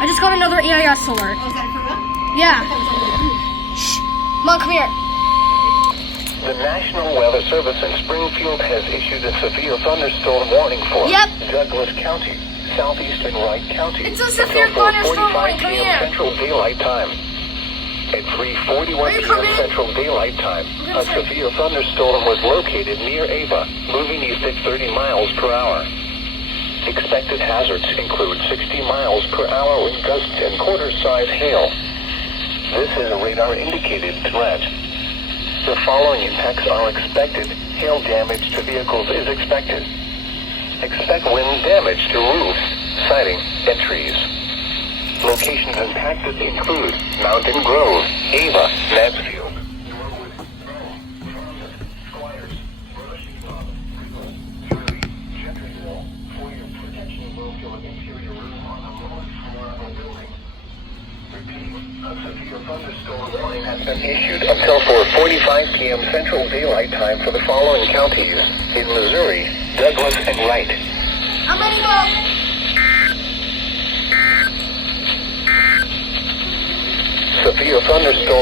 I just got another EAS alert. Oh, is that for real? Yeah. Shh. Mom, come here. The National Weather Service in Springfield has issued a severe thunderstorm warning for Douglas County, southeastern Wright County. It's a severe thunderstorm warning. Come here. Central Daylight Time. At 3:41 p.m. Central Daylight Time, a severe thunderstorm was located near Ava, moving east at 30 miles per hour. Expected hazards include 60 miles per hour wind gusts and quarter-size hail. This is a radar-indicated threat. The following impacts are expected. Hail damage to vehicles is expected. Expect wind damage to roofs, siding, and trees. Locations impacted include Mountain Grove, Ava, Mansfield, Norwood, Charlotte, Squires, Roshieville, Greeley, Gentryville. For your protection, locate an interior room on the lowest floor of a building. Repeat, a severe thunderstorm warning has been issued until 4:45 p.m. Central Daylight Time for the following counties in Missouri, Douglas, and Wright. I'm ready, Mom. Severe thunderstorm